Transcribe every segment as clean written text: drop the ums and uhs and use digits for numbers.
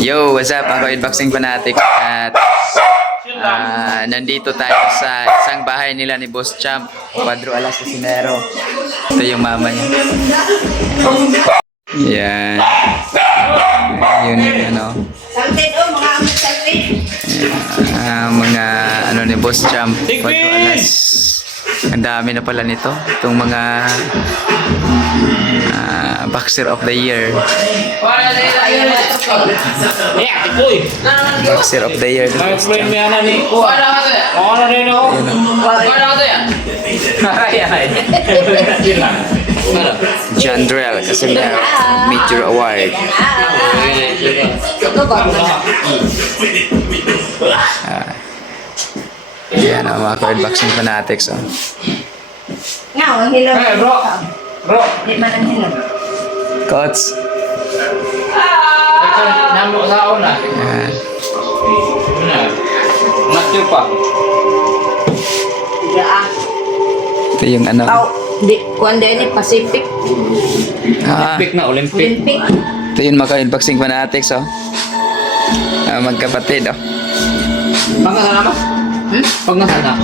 Yo, what's up? Ako Unboxing Fanatic at nandito tayo sa isang bahay nila ni Boss Champ, Cuadro Alas Cocinero. Ito yung mama niya. Yan. Yun yung ano. Mga ano ni Boss Champ, Cuadro Alas. Ang dami na pala nito. Itong mga Boxer of the Year. Boxer of the Year. John Drell Casimero Major Award. Yan ang mga Unboxing Fanatics. Nga, ang hilaw. Bro. Di man ang hilaw. Coach. Namo sa una. Yan. Master pa. Ito yung ano. Di, kuwan din ni Pacific. Olympic na, Olympic. Olympic. Ito yung mga Unboxing Fanatics. Magkapatid. Pangalan mo? Pangalan na.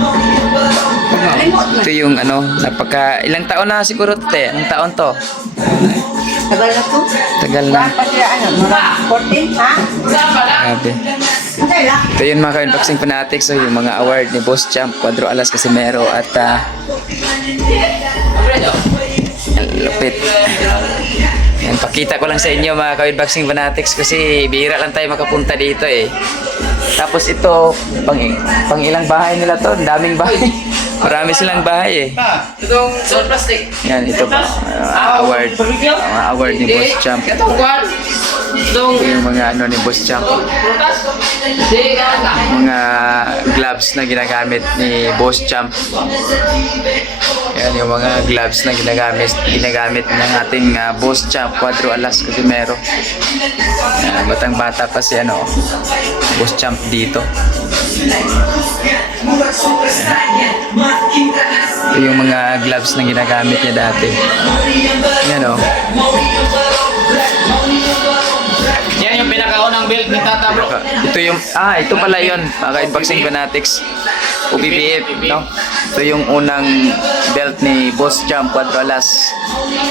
Ito yung ano, ilang taon na siguro ito eh. Anong taon to? Tagal na po. Tagal na. Pa sila, mga 14, ha? Grabe. Okay lang. Ito yung mga Unboxing Fanatics. Yung mga award ni Boss Champ, Cuadro Alas Casimero at lupit. Yan, pakita ko lang sa inyo mga ka-Unboxing Fanatics kasi bihira lang tayo makapunta dito eh. Tapos ito, pang ilang bahay nila to, ang daming bahay. Marami silang bahay eh. Itong soul plastic. Yan, ito pa. Award. Mga award ni Boss Champ. Itong kwan. Itong Ito yung mga ano ni Boss Champ. prutas. Di ka. Mga gloves na ginagamit ni Boss Champ. Yan yung mga gloves na ginagamit ng ating Boss Champ, Cuadro Alas Cocinero. Batang bata pa si ano, Boss Champ dito. Ito yung mga gloves na ginagamit niya dati. Yan o. Yan yung pinakaunang build ni Tata bro. Ito yung, ito pala yun, mga Unboxing Fanatics. OBBF, no? Ito yung unang belt ni Boss Champ, Cuadro Alas.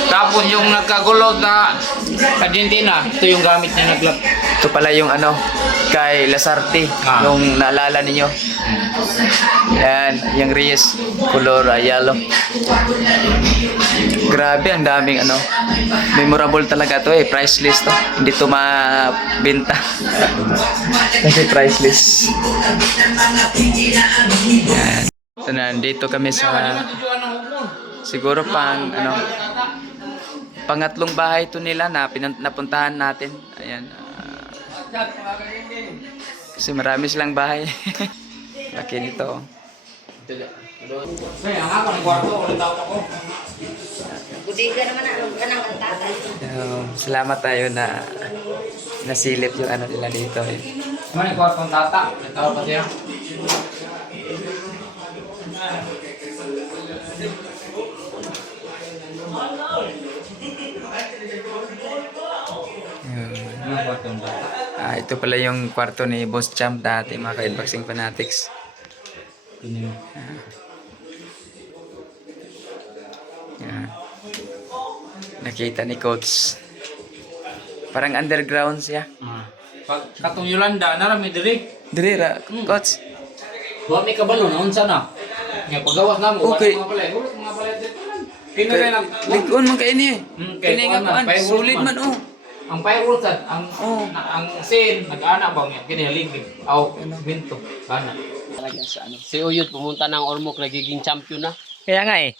Tapos yung nagkagulo na Argentina, ito yung gamit niya nag-glove. Ito pala yung ano, kay Lasarte, yung naalala ninyo. Yan, yung Reyes, color yellow. Grabe, ang daming ano, memorable talaga to eh, priceless to. Hindi to mabenta. Kasi priceless. Yan. So, nandito kami sa siguro pang ano, pangatlong bahay to nila na napuntahan natin. Ayan. Kasi marami silang bahay. Laki nito. Ang ako ng kwarto, ulit ako. Budiga naman ang kanang ang tatay. Salamat tayo na nasilip yung ano nila dito eh. Ano yung kwarto ng Tata? Nagtawag pa siya. Ano yung kwarto ng Tata? Ito pala yung kwarto ni Boss Champ dati, mga ka-Unboxing Fanatics. Yan. Nakita ni Coach. Parang underground siya. Pag katong Yolanda, narami diri. Dili ra, Coach. Huwag may kabalo na, unsa na? Nga paggawas na mo, Okay. mga palay. Hulot mga palay dito man. Kino rin ang... Ligon man kaini eh. kay Kini nga kuwan man, kuan, firewall sulit man. man oh. Ang firewall sad, ang Oh. ang sin nag-ana ba nga kini haligid. Aw, minto. Kana. Talaga sa ano. Si Uyot pumunta ng Ormoc, nagiging champion na. Kaya nga eh.